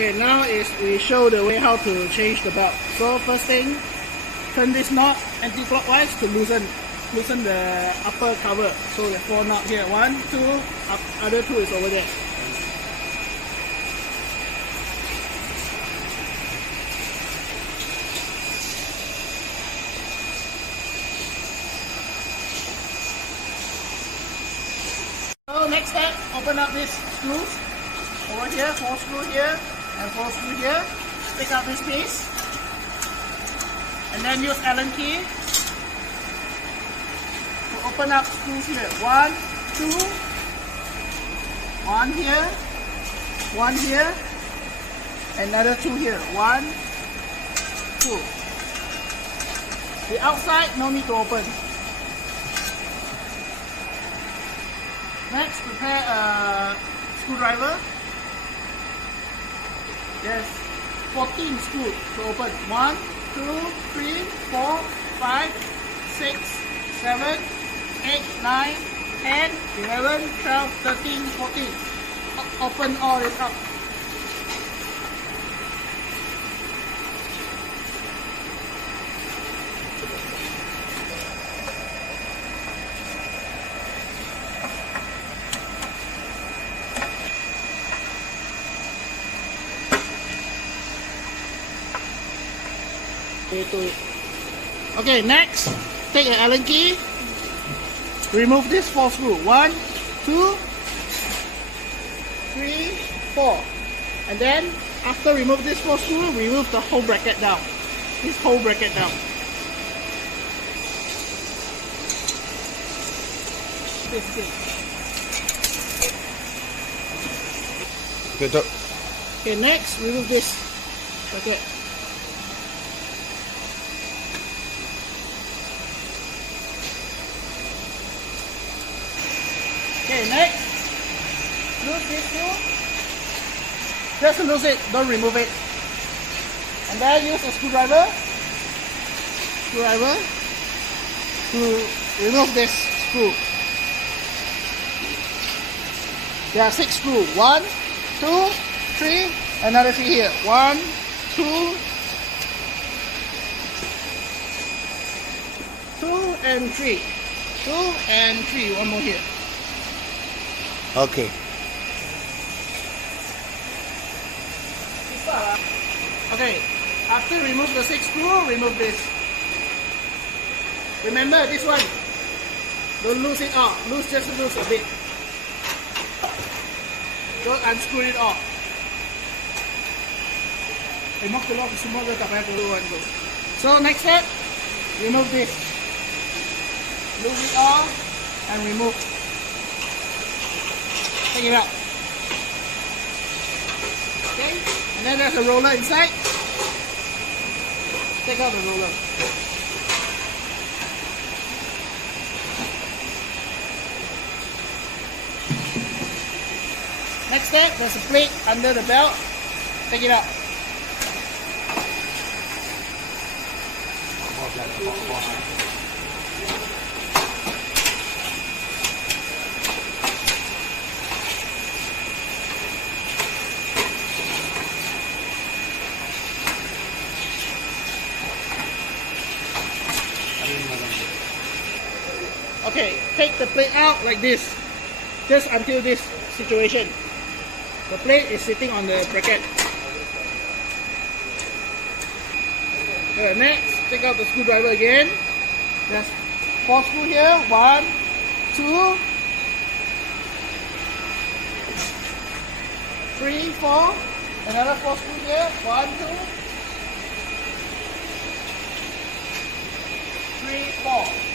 Okay, now we show the way how to change the belt. So first thing, turn this knot anti-clockwise to loosen the upper cover. So there are 4 knots here. 1, 2, other 2 is over there. So next step, open up these screws. Over here, 4 screws here, and 4 screws here. Take out this piece. And then use Allen key to open up screws here. 1, 2, 1 here, 1 here, another 2 here. 1, 2. The outside, no need to open. Next, prepare a screwdriver. There's 14 screws to open. 1, 2, 3, 4, 5, 6, 7, 8, 9, 10, 11, 12, 13, 14. Open all this up. Okay, next, take an Allen key, remove this 4 screw. 1, 2, 3, 4. And then, after remove this 4 screw, remove the whole bracket down. This whole bracket down. This thing. Good job. Okay, next, remove this bracket. Okay, next, loose this screw. Just loose it, don't remove it. And then use a screwdriver to remove this screw. There are 6 screws. 1, 2, 3, another 3 here. 1, 2, 2 and 3. 2 and 3. One more here. Okay. Okay, after remove the 6 screw, remove this. Remember this one, don't lose it off. Just lose a bit. Don't unscrew it off. So next step, remove this. Lose it off and remove. Take it out. Okay, and then there's a roller inside. Take out the roller. Next step, there's a plate under the belt. Take it out. Okay, take the plate out like this, just until this situation. The plate is sitting on the bracket. Okay, next, take out the screwdriver again. There's 4 screws here. 1, 2, 3, 4. Another 4 screws here. 1, 2, 3, 4.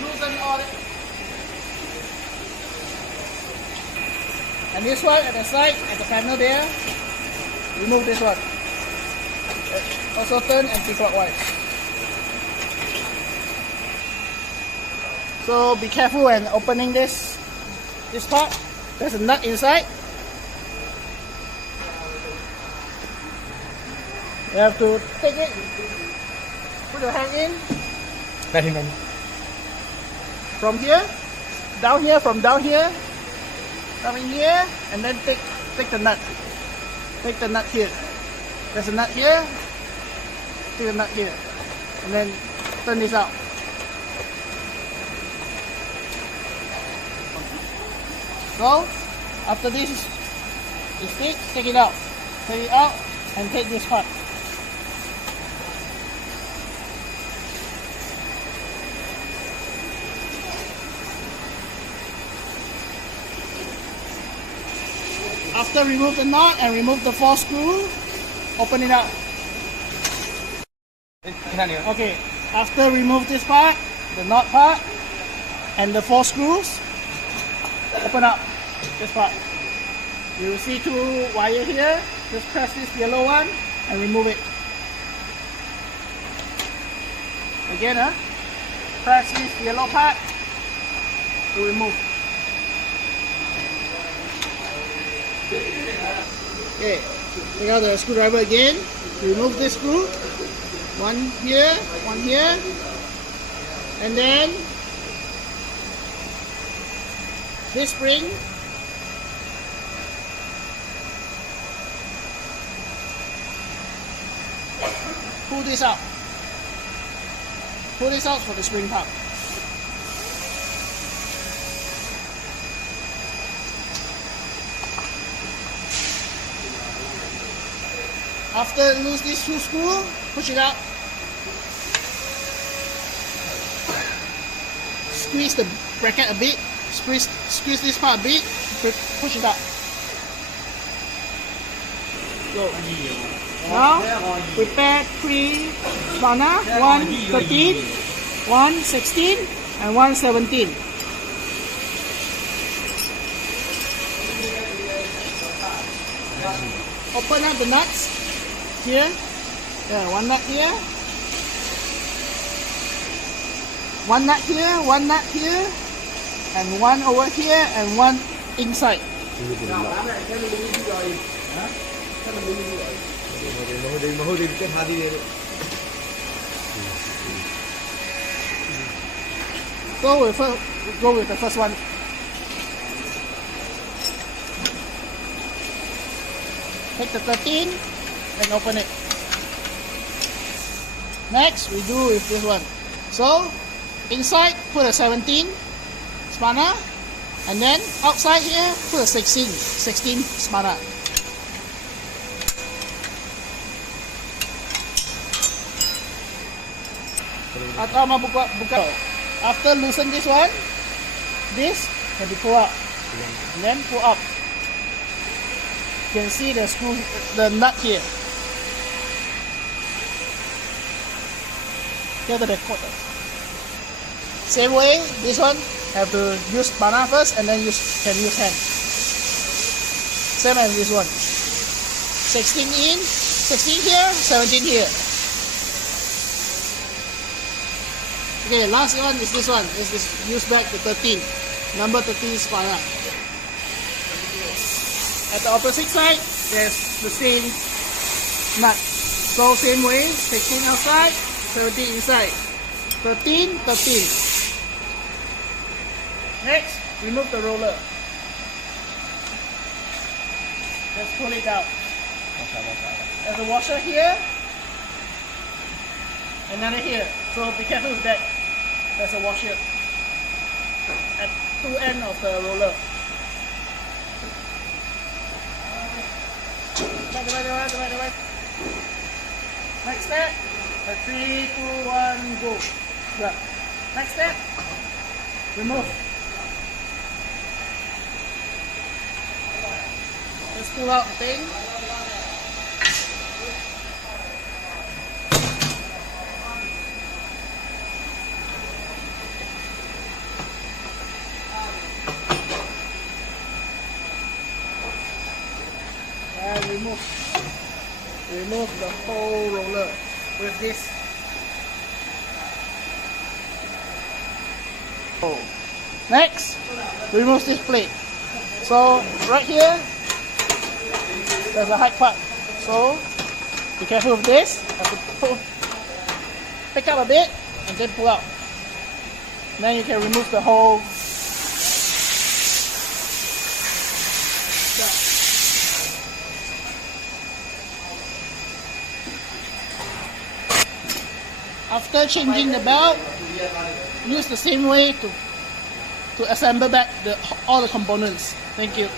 Loosen all it. And this one at the side, at the panel there, remove this one. Also turn anti-clockwise. So be careful when opening this part. There's a nut inside. You have to take it, put your hand in. Let him in. From here, from down here, come in here, and then take the nut. take the nut here. There's a nut here. Take the nut here, and then turn this out. So after this is fixed, take it out. Take it out and take this part. After remove the knot and remove the 4 screw, open it up. Okay, after remove this part, the knot part and the 4 screws, open up this part. You will see 2 wire here. Just press this yellow one and remove it. Again, press this yellow part to remove. Okay, take out the screwdriver again. Remove this screw. One here, and then this spring. Pull this out. Pull this out for the spring part. After lose these 2 screws, push it out. Squeeze the bracket a bit. Squeeze this part a bit. Push it out. Go. Now prepare 3 spanner, one 13, one 16, and one 17. Open up the nuts. Here, one nut here, one nut here, one nut here, and one over here, and one inside. Go with the first one. Take the 13. And open it. Next, we do with this one. So, inside, put a 17 spanner, and then outside here, put a 16 spanner. Atau mau buka. After loosen this one, this can be pulled out, and then pull up. You can see the screw, the nut here. Same way, this one have to use spanner first and then can use hand. Same as this one. 16 in, 16 here, 17 here. Okay, last one is this one. This is use back the 13. Number 13 spanner. At the opposite side, there's the same nut. So same way, 16 outside, 17 inside. 13, 13. Next, remove the roller. Just pull it out. There's a washer here, another here. So be careful with that. There's a washer at 2 ends of the roller. Right. Next step. 3, 2, 1, go. Yeah. Next step. Remove. Let's pull out the thing. And remove the whole roller with this. Next, remove this plate. So right here, there's a high part. So be careful with this. Have to pick up a bit and then pull out. And then you can remove the whole. After changing the belt, use the same way to assemble back all the components. Thank you.